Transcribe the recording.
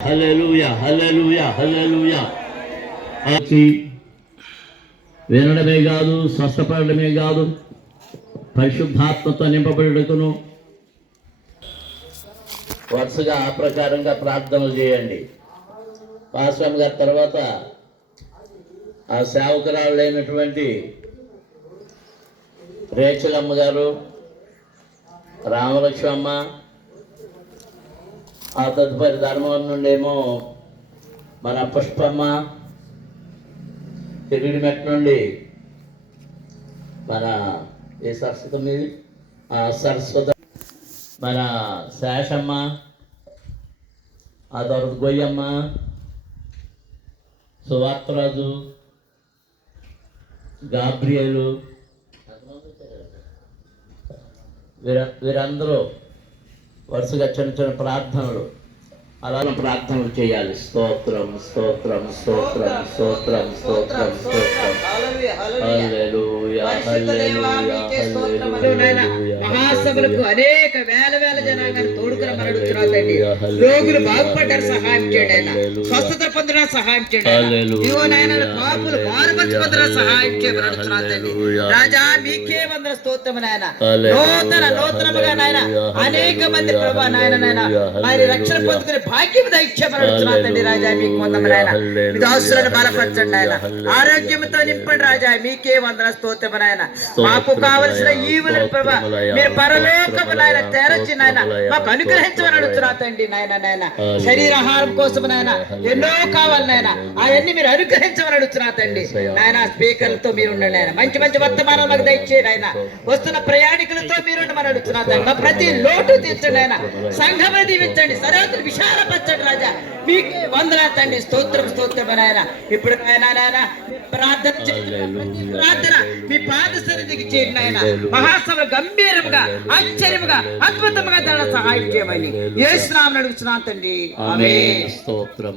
హల్లెలూయా హల్లెలూయా హల్లెలూయా. వినడమే కాదు, స్వస్థపడమే కాదు, పరిశుద్ధాత్మతో నింపబడుటకును వరుసగా ఆ ప్రకారంగా ప్రార్థనలు చేయండి. పాస్వామి గారి తర్వాత ఆ సేవకురాళ్ళైనటువంటి రేచలమ్మ గారు, రామలక్ష్మమ్మ, ఆ తదుపరి ధర్మవరం నుండేమో మన పుష్పమ్మ, తిరిగిమెట్ నుండి మన ఏ సరస్వతి మీది సరస్వతి, మన శేషమ్మ, ఆ తర్వాత గొయ్యమ్మ, సువార్తరాజు, గాబ్రియలు, వీరందరూ వరుసగా చిన్న చిన్న ప్రార్థనలు అలా ప్రార్థనలు చేయాలి. స్తోత్రం స్తోత్రం స్తోత్రం స్తోత్రం స్తోత్రం స్తోత్రం. మహాసభలకు అనేక వేల వేల జనాంగాన్ని తోడుకురమడుతున్నారండి. రోగులు బాగుపడ్డారు, సహాయం చేయండి. స్వస్థత పొందిన సహాయం చేయండి. ఇదిగో నాయన పాపులు మారుమతి పొందిన సహాయం చేయమడుతున్నారండి. రాజా మీకే వందన స్తోత్రం నాయన. నూతనముగా నాయన అనేక మంది ప్రభా నాయన నాయన ఆయన రక్షణ పొందుకునే భాగ్యం దైత్యమడుతున్నారండి. రాజా మీకు వందన నాయన. మీ దాసులను బలపరచండి ఆయన, ఆరోగ్యంతో నింపండి రాజా. మీకే వందన స్తోత్రం నాయన. మాకు కావలసిన ఈవులను ప్రభా మీరు పరలోకము నాయన తెరచి నాయన మాకు అనుగ్రహించమని అడుగుతున్నారండి. నాయన నాయన శరీరాహారం కోసం నాయన ఎన్నో కావాలి నాయన, అవన్నీ మీరు అనుగ్రహించమని అడుగుతున్నారండి. నాయన స్పీకర్లతో మీరు ఉండండి ఆయన. మంచి మంచి వర్తమానం మాకు దయచేయండి ఆయన. వస్తున్న ప్రయాణికులతో మీరు ఉండమని అడుగుతున్నారండి. మా ప్రతి లోటు తీర్చండి ఆయన. సంఘమును దీవించండి, సర్వత్ర విశాలపరచండి రాజా. మీకే వందనాలు తండ్రి. స్తోత్రం స్తోత్రం నాయన. ఇప్పుడు నాయన ప్రార్థన ప్రార్థన మీ పాద సన్నిధికి చేరిన ఆయన మహాసభ గంభీరముగా ఆశ్చర్యముగా అద్భుతముగా తన సహాయం చేయమని యేసు నామమున అడుగుతున్నాను తండ్రి. ఆమేన్. స్తోత్రం.